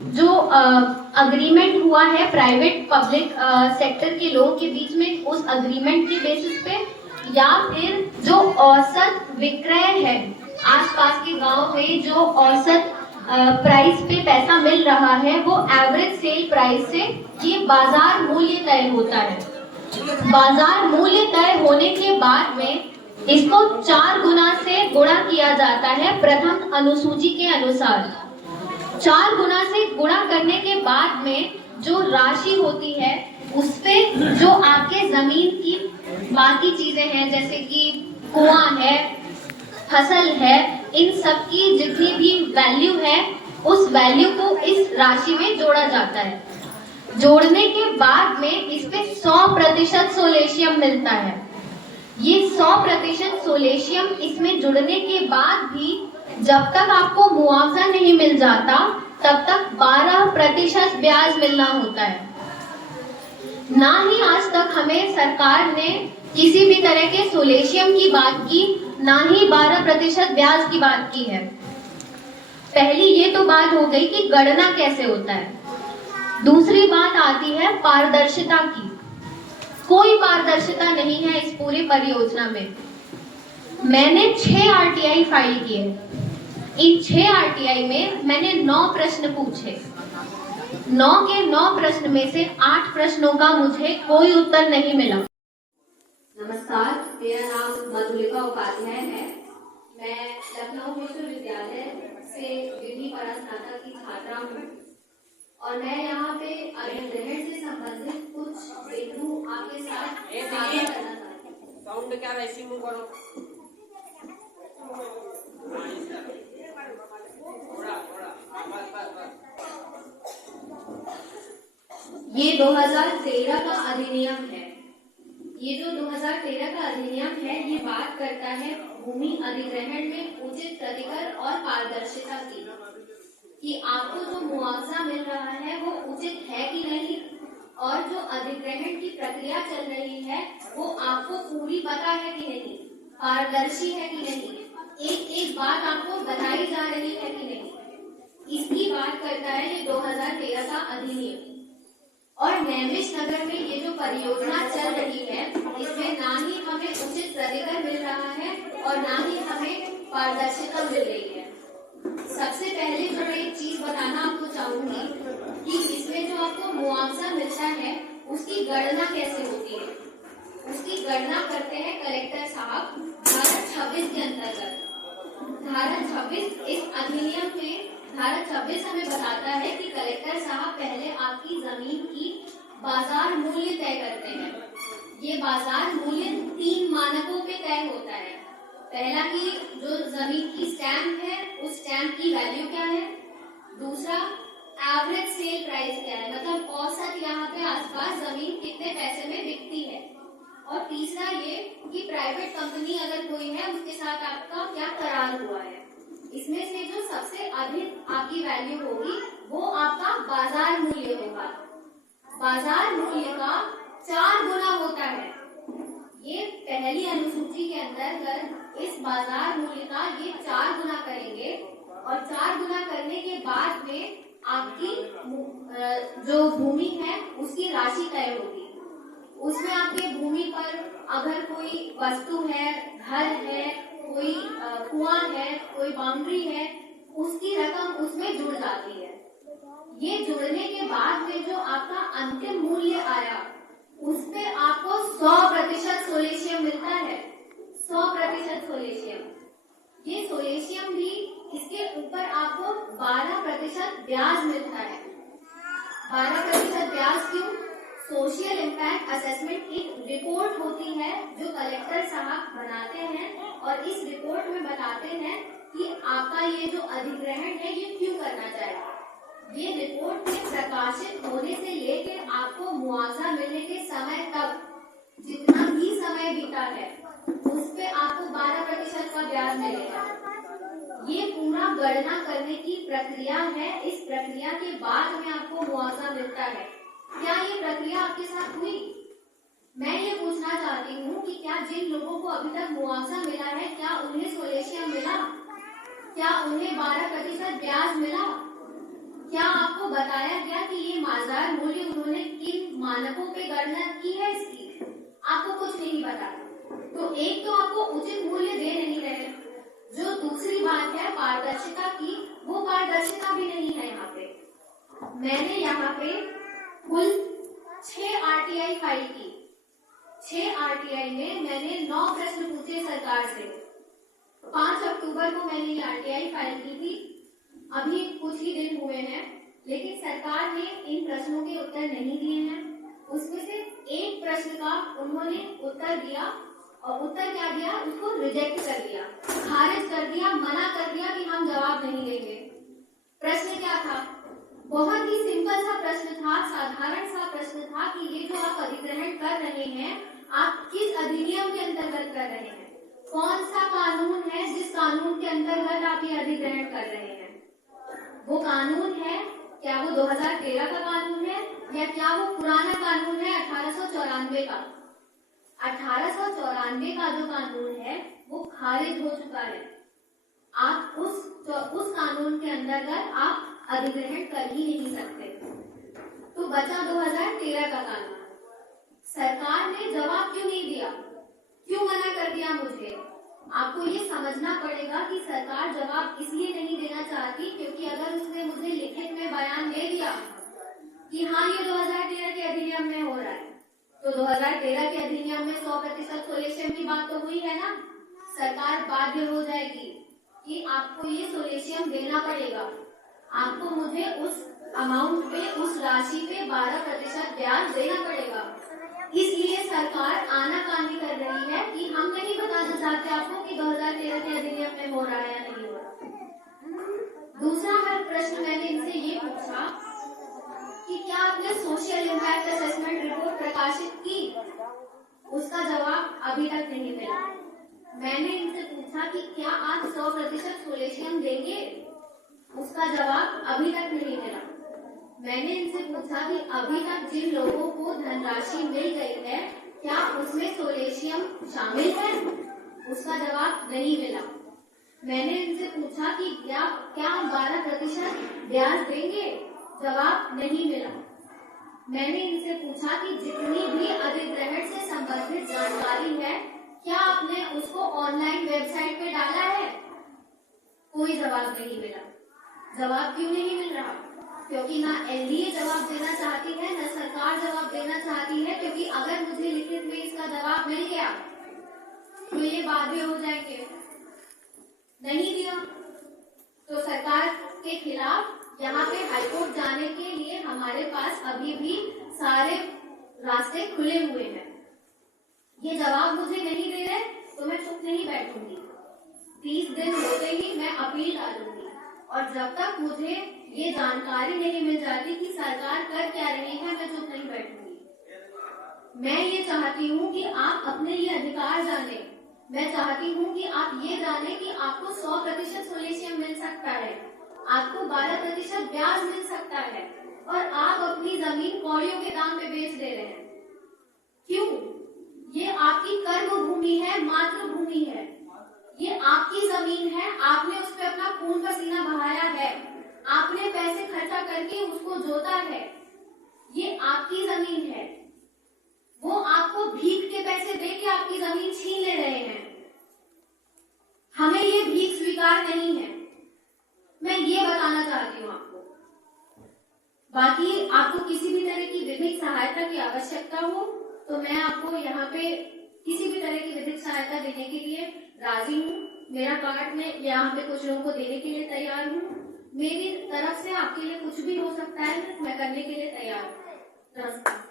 जो अग्रीमेंट हुआ है प्राइवेट पब्लिक सेक्टर के लोगों के बीच में, उस अग्रीमेंट के बेसिस पे, या फिर जो औसत विक्रय है आसपास के गांव में, जो औसत प्राइस पे पैसा मिल रहा है, वो एवरेज सेल प्राइस से ये बाजार मूल्य तय होता है। बाजार मूल्य तय होने के बाद में इसको 4 गुना से गुणा किया जाता है प्रथम अनुसूची के अनुसार। 4 गुना से गुणा करने के बाद में जो राशि होती है, उसपे जो आपके जमीन की बाकी चीजें हैं, जैसे कि कुआं है, फसल है, इन सब की जितनी भी वैल्यू है, उस वैल्यू को इस राशि में जोड़ा जाता है। जोड़ने के बाद में इस पे 100% सोलेशियम मिलता है। ये 100% सोलेशियम इसमें जुड़ने के बाद भी जब तक आपको मुआवजा नहीं मिल जाता, तब तक 12% ब्याज मिलना होता है। ना ही आज तक हमें सरकार ने किसी भी तरह के सोलेशियम की बात की, ना ही 12% ब्याज की बात की है। पहली ये तो बात हो गई कि गणना कैसे होता है। दूसरी बात आती है पारदर्शिता की। कोई पारदर्शिता नहीं है इस पूरी परियोजना में। मैंने 6 आरटीआई फाइल किए। इन 6 आरटीआई में मैंने 9 प्रश्न पूछे। 9 के 9 प्रश्न में से 8 प्रश्नों का मुझे कोई उत्तर नहीं मिला। नमस्कार, मेरा नाम मधुलिका उपाध्याय है। मैं लखनऊ विश्वविद्यालय से विधि परास्नातक की छात्रा हूँ और मैं यहाँ पे अधिग्रहण से संबंधित कुछ बिंदु आपके साथ साझा करना चाहती हूँ। साउंड क्या वैसी मुंह करो। ये 2013 का अधिनियम है। ये जो 2013 का अधिनियम है, ये बात करता है भूमि अधिग्रहण में उचित प्रतिकर और पारदर्शिता की, कि आपको जो मुआवजा मिल रहा है वो उचित है कि नहीं, और जो अधिग्रहण की प्रक्रिया चल रही है वो आपको पूरी पता है कि नहीं, पारदर्शी है कि नहीं, एक एक बात आपको बताई जा रही है कि नहीं, इसकी बात करता है ये 2013 का अधिनियम। और नैमिष नगर में ये जो परियोजना चल रही है, इसमें ना ही हमें उचित प्रतिकर मिल रहा है और ना ही हमें पारदर्शिता मिल रही है। सबसे पहले जो मैं एक चीज बताना आपको चाहूंगी कि इसमें जो आपको मुआवजा मिलता है उसकी गणना कैसे होती है। उसकी गणना करते हैं कलेक्टर साहब धारा 26 के अंतर्गत। धारा 26 इस अधिनियम में धारा 26 हमें बताता है कि कलेक्टर साहब पहले आपकी जमीन की बाजार मूल्य तय करते हैं। ये बाजार मूल्य 3 मानकों पे तय होता है। पहला कि जो जमीन की स्टैम्प है, उस स्टैम्प की वैल्यू क्या है। दूसरा, एवरेज सेल प्राइस क्या है, मतलब औसत यहाँ पे आसपास जमीन कितने पैसे में बिकती है। और तीसरा ये कि प्राइवेट कंपनी अगर कोई है उसके साथ आपका क्या करार हुआ है। इसमें से जो सबसे अधिक आपकी वैल्यू होगी वो आपका बाजार मूल्य होगा। बाजार मूल्य का 4 गुना होता है। ये पहली अनुसूची के अंतर्गत इस बाजार मूल्य का ये 4 गुना करेंगे और 4 गुना करने के बाद में आपकी जो भूमि है उसकी राशि तय होगी। उसमें आपके भूमि पर अगर कोई वस्तु है, घर है, कोई कुआं है, कोई बाउंड्री है, उसकी रकम उसमें जुड़ जाती है। ये जुड़ने के बाद में जो आपका अंतिम मूल्य आया उस पे आपको 100% सोलेशियम मिलता है। 100% सोलेशियम। ये सोलेशियम भी इसके ऊपर आपको 12% ब्याज मिलता है। 12% ब्याज क्यों? सोशल इम्पैक्ट असेसमेंट एक रिपोर्ट होती है जो कलेक्टर साहब बनाते हैं और इस रिपोर्ट में बताते हैं कि आपका ये जो अधिग्रहण है ये क्यों करना चाहिए। ये रिपोर्ट में प्रकाशित होने से लेके आपको मुआवजा मिलने के समय तक जितना भी समय बीता है उस पे आपको 12% का ब्याज मिलेगा। ये पूरा गणना करने की प्रक्रिया है। इस प्रक्रिया के बाद में आपको मुआवजा मिलता है। क्या ये प्रक्रिया आपके साथ हुई? मैं ये पूछना चाहती हूँ कि क्या जिन लोगों को अभी तक मुआवजा मिला है, क्या उन्हें सोलेशियम मिला? क्या उन्हें 12% ब्याज मिला? क्या आपको आपको बताया गया कि ये बाजार मूल्य उन्होंने किन मानकों पे गणना की है इसकी? आपको कुछ नहीं पता। तो एक तो आपको उचित मूल्य दे नहीं रहे। जो दूसरी बात है पारदर्शिता की, वो पारदर्शिता भी नहीं है यहाँ पे। मैंने यहाँ पे कुल 6 RTI फाइल की। 6 RTI में मैंने 9 प्रश्न पूछे सरकार से। 5 अक्टूबर को मैंने ये RTI फाइल की थी। अभी कुछ ही दिन हुए हैं, लेकिन सरकार ने इन प्रश्नों के उत्तर नहीं दिए हैं। उसमें से एक प्रश्न का उन्होंने उत्तर दिया, और उत्तर क्या दिया, उसको रिजेक्ट कर दिया, खारिज कर दिया, मना कर दिया कि हम जवाब नहीं देंगे। प्रश्न क्या था? बहुत ही सिंपल सा प्रश्न था, साधारण सा प्रश्न था कि ये जो आप अधिग्रहण कर रहे हैं, आप किस अधिनियम के अंतर्गत कर रहे हैं? कौन सा कानून है जिस कानून के अंतर्गत आप ये अधिग्रहण कर रहे हैं? वो कानून है, क्या वो 2013 का कानून है या क्या वो पुराना कानून है 1894 का? 1894 का जो कानून है वो खारिज हो चुका है। आप उस कानून के अंतर्गत आप अधिग्रहण कर ही नहीं सकते। तो बचा 2013 का कानून। सरकार ने जवाब क्यों नहीं दिया? क्यों मना कर दिया मुझे? आपको ये समझना पड़ेगा कि सरकार जवाब इसलिए नहीं देना चाहती क्योंकि अगर उसने मुझे लिखित में बयान दे दिया कि हाँ ये 2013 के अधिनियम में हो रहा है, तो 2013 के अधिनियम में 100% सोलेशियम की बात तो हुई है ना। सरकार बाध्य हो जाएगी कि आपको ये सोलेशियम देना पड़ेगा, आपको मुझे उस अमाउंट पे, उस राशि पे 12% ब्याज देना पड़ेगा। इसलिए सरकार आनाकानी कर रही है कि हम नहीं बताना चाहते आपको कि 2013 के अधिनियम में हो रहा है या नहीं हो रहा। दूसरा हर प्रश्न मैंने इनसे ये पूछा कि क्या आपने सोशल इम्पैक्ट असेसमेंट रिपोर्ट प्रकाशित की? उसका जवाब अभी तक नहीं मिला। मैंने इनसे पूछा कि क्या आप 100% सोलेशियम देंगे? उसका जवाब अभी तक नहीं मिला। मैंने इनसे पूछा कि अभी तक जिन लोगों को धनराशि मिल गई है, क्या उसमें सोलेशियम शामिल है? उसका जवाब नहीं मिला। मैंने इनसे पूछा कि क्या आप 12% ब्याज देंगे? जवाब नहीं मिला। मैंने इनसे पूछा कि जितनी भी अधिग्रहण से संबंधित जानकारी है, क्या आपने उसको ऑनलाइन वेबसाइट पे डाला है? कोई जवाब नहीं मिला। जवाब क्यों नहीं मिल रहा? क्योंकि ना एनडीए जवाब देना चाहती है, ना सरकार जवाब देना चाहती है, क्योंकि अगर मुझे लिखित में इसका जवाब मिल गया तो ये बाध्य हो जाएंगे। नहीं दिया तो सरकार के खिलाफ यहाँ पे हाईकोर्ट जाने के लिए हमारे पास अभी भी सारे रास्ते खुले हुए हैं। ये जवाब मुझे नहीं दे रहे तो मैं चुप नहीं बैठूंगी। 30 दिन होते ही मैं अपील डालूंगी, और जब तक मुझे ये जानकारी नहीं मिल जाती कि सरकार कर क्या रही है, मैं चुप नहीं बैठूंगी। मैं ये चाहती हूँ कि आप अपने ये अधिकार जाने। मैं चाहती हूँ कि आप ये जाने कि आपको 100% सोलेशियम मिल सकता है, आपको 12% ब्याज मिल सकता है, और आप अपनी जमीन कौड़ियों के दाम पे बेच दे रहे हैं। क्यों? ये आपकी कर्म भूमि है, मातृभूमि है, ये आपकी जमीन है, आपने उस पर अपना खून पसीना बहाया है, आपने पैसे खर्चा करके उसको जोता है, ये आपकी जमीन है। वो आपको भीख के पैसे देके आपकी जमीन छीन ले रहे हैं। हमें ये भीख स्वीकार नहीं है। मैं ये बताना चाहती हूँ आपको। बाकी आपको किसी भी तरह की विधिक सहायता की आवश्यकता हो तो मैं आपको यहाँ पे किसी भी तरह की विधिक सहायता देने के लिए राजी हूँ। मेरा कार्ड में यहाँ पे कुछ लोगों को देने के लिए तैयार हूँ। मेरी तरफ से आपके लिए कुछ भी हो सकता है, मैं करने के लिए तैयार हूँ। नमस्कार।